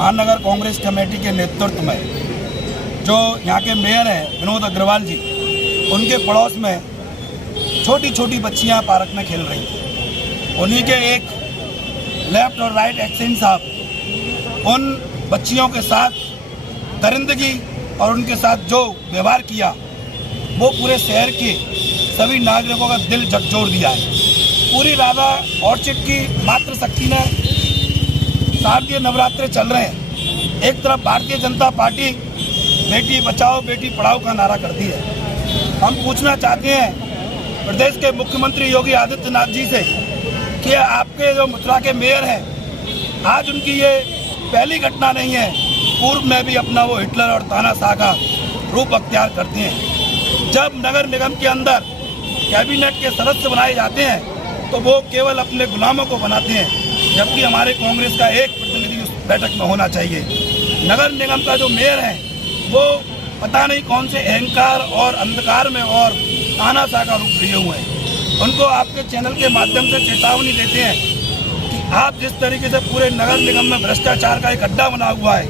महानगर कांग्रेस कमेटी के नेतृत्व में जो यहाँ के मेयर हैं विनोद अग्रवाल जी, उनके पड़ोस में छोटी छोटी बच्चियाँ पार्क में खेल रही थी। उन्हीं के एक लेफ्ट और राइट एक्शन साहब उन बच्चियों के साथ दरिंदगी और उनके साथ जो व्यवहार किया वो पूरे शहर के सभी नागरिकों का दिल झकझोर दिया है। पूरी राधा ऑर्चिड की मातृशक्ति ने शारदीय नवरात्रे चल रहे हैं। एक तरफ भारतीय जनता पार्टी बेटी बचाओ बेटी पढ़ाओ का नारा करती है। हम पूछना चाहते हैं प्रदेश के मुख्यमंत्री योगी आदित्यनाथ जी से कि आपके जो मथुरा के मेयर हैं, आज उनकी ये पहली घटना नहीं है, पूर्व में भी अपना वो हिटलर और तानाशाह का रूप अख्तियार करते हैं। जब नगर निगम के अंदर कैबिनेट के सदस्य बनाए जाते हैं तो वो केवल अपने गुलामों को बनाते हैं, जबकि हमारे कांग्रेस का एक प्रतिनिधि उस बैठक में होना चाहिए। नगर निगम का जो मेयर है वो पता नहीं कौन से अहंकार और अंधकार में और तानाशाह का रूप लिए हुए हैं। उनको आपके चैनल के माध्यम से चेतावनी देते हैं कि आप जिस तरीके से पूरे नगर निगम में भ्रष्टाचार का एक अड्डा बना हुआ है,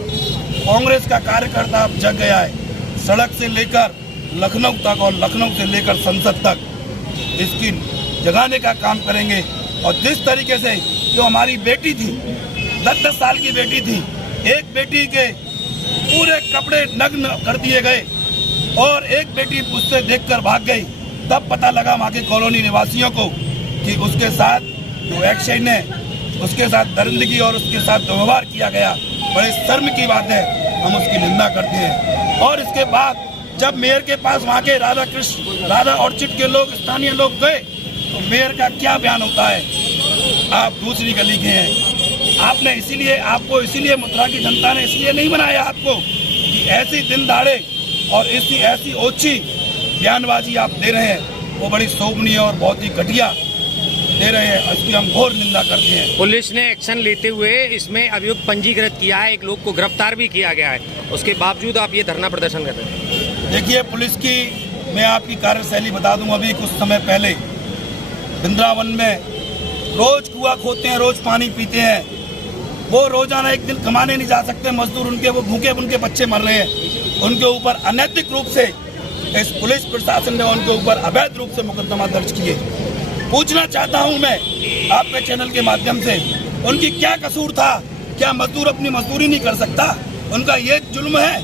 कांग्रेस का कार्यकर्ता अब जग गया है। सड़क से लेकर लखनऊ तक और लखनऊ से लेकर संसद तक इसकी जगाने का काम करेंगे। और जिस तरीके से जो हमारी बेटी थी, 10-10 साल की बेटी थी, एक बेटी के पूरे कपड़े नग्न कर दिए गए और एक बेटी उससे देखकर भाग गई, तब पता लगा वहाँ के कॉलोनी निवासियों को कि उसके साथ जो एक्शन है, उसके साथ दरिंदगी और उसके साथ व्यवहार किया गया। बड़े शर्म की बात है, हम उसकी निंदा करते हैं। और इसके बाद जब मेयर के पास वहाँ के राधा ऑर्चिड के लोग, स्थानीय लोग गए, तो मेयर का क्या बयान होता है, आप दूसरी गली के हैं, आपने आपको इसीलिए मथुरा की जनता ने इसलिए नहीं बनाया आपको कि ऐसी दिन दाड़े और ऐसी ओछी बयानबाजी आप दे रहे हैं, वो बड़ी शोभनीय और बहुत ही घटिया दे रहे हैं। इसकी हम घोर निंदा करते हैं। पुलिस ने एक्शन लेते हुए इसमें अभियुक्त पंजीकृत किया है, एक लोग को गिरफ्तार भी किया गया है, उसके बावजूद आप ये धरना प्रदर्शन कर रहे हैं। देखिए, पुलिस की मैं आपकी कार्यशैली बता दूं। अभी कुछ समय पहले वृंदावन में रोज कुआं खोदते हैं, रोज पानी पीते हैं, वो रोजाना एक दिन कमाने नहीं जा सकते मजदूर, उनके वो भूखे उनके बच्चे मर रहे हैं। उनके ऊपर अनैतिक रूप से इस पुलिस प्रशासन ने उनके ऊपर अवैध रूप से मुकदमा दर्ज किए। पूछना चाहता हूं मैं आपके चैनल के माध्यम से, उनकी क्या कसूर था? क्या मजदूर अपनी मजदूरी नहीं कर सकता? उनका ये जुल्म है,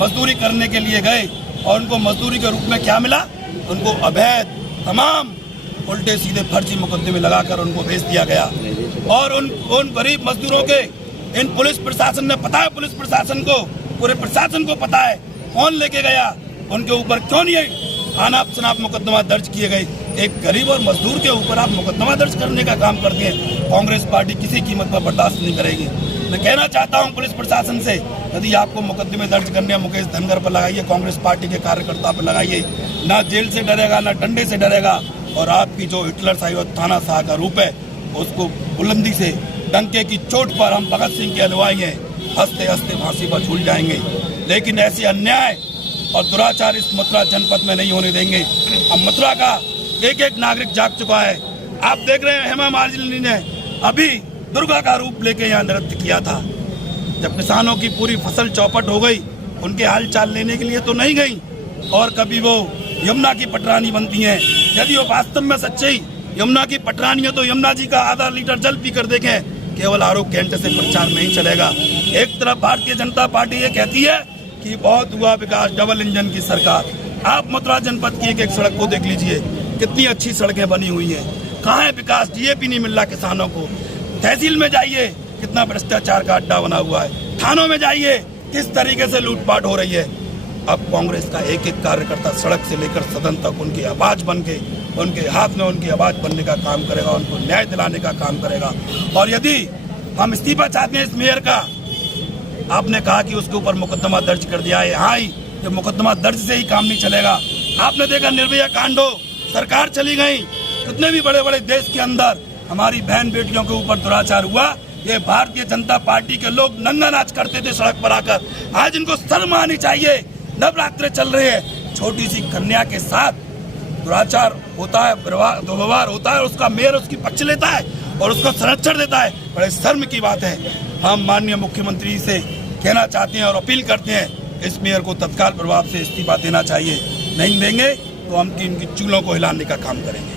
मजदूरी करने के लिए गए और उनको मजदूरी के रूप में क्या मिला? उनको अवैध तमाम उल्टे सीधे फर्जी मुकदमे लगाकर उनको भेज दिया गया। और उन गरीब मजदूरों के इन पुलिस प्रशासन ने, पता है पुलिस प्रशासन को, पूरे प्रशासन को पता है कौन लेके गया, उनके ऊपर क्यों नहीं अनाप शनाप मुकदमा दर्ज किए गए? एक गरीब और मजदूर के ऊपर आप मुकदमा दर्ज करने का काम करते हैं। कांग्रेस पार्टी किसी कीमत पर बर्दाश्त नहीं करेगी। मैं कहना चाहता हूं पुलिस प्रशासन से, यदि आपको मुकदमे दर्ज करने हैं, मुकेश धनगर पर लगाइए, कांग्रेस पार्टी के कार्यकर्ता पर लगाइए। ना जेल से डरेगा, ना डंडे से डरेगा। और आपकी जो हिटलर शाही और तानाशाह का रूप है, उसको बुलंदी से डंके की चोट पर हम भगत सिंह की अगुवाई है, हंसते हंसते फांसी पर झूल जाएंगे। लेकिन ऐसी अन्याय और दुराचार इस मथुरा जनपद में नहीं होने देंगे। अब मथुरा का एक एक नागरिक जाग चुका है। आप देख रहे हैं हेमा मालिनी ने अभी दुर्गा का रूप लेके यहाँ नृत्य किया था। जब किसानों की पूरी फसल चौपट हो गई, उनके हाल चाल लेने के लिए तो नहीं गई, और कभी वो यमुना की पटरानी बनती हैं। यदि वो वास्तव में सच्ची यमुना की पटरानी है तो यमुना जी का आधा लीटर जल पी कर देखें, केवल आरोप कैंटे से प्रचार नहीं चलेगा। एक तरफ भारतीय जनता पार्टी ये कहती है कि बहुत हुआ विकास, डबल इंजन की सरकार। आप मथुरा जनपद की एक एक सड़क को देख लीजिए, कितनी अच्छी सड़कें बनी हुई हैं। कहाँ है विकास? डीएपी नहीं मिल रहा किसानों को। तहसील में जाइए, कितना भ्रष्टाचार का अड्डा बना हुआ है। थानों में जाइए, किस तरीके से लूटपाट हो रही है। अब कांग्रेस का एक एक कार्यकर्ता सड़क से लेकर सदन तक उनकी आवाज बन के, उनके हाथ में उनकी आवाज बनने का काम करेगा, उनको न्याय दिलाने का काम करेगा। और यदि हम इस्तीफा चाहते हैं इस मेयर का, आपने कहा कि उसके ऊपर मुकदमा दर्ज कर दिया है। हाँ ही, ये मुकदमा दर्ज से ही काम नहीं चलेगा। आपने देखा निर्भया कांड हो, सरकार चली गई, कितने भी बड़े बड़े देश के अंदर हमारी बहन बेटियों के ऊपर दुराचार हुआ। ये भारतीय जनता पार्टी के लोग नंगा नाच करते थे सड़क पर आकर। आज इनको शर्म आनी चाहिए। नवरात्रे चल रहे हैं, छोटी सी कन्या के साथ दुराचार होता है, दुर्व्यवहार होता है, उसका मेयर उसकी पक्ष लेता है और उसको संरक्षण देता है। बड़े शर्म की बात है। हम माननीय मुख्यमंत्री से कहना चाहते हैं और अपील करते हैं इस मेयर को तत्काल प्रभाव से इस्तीफा देना चाहिए। नहीं देंगे तो हम इनकी चूल्हों को हिलाने का काम करेंगे।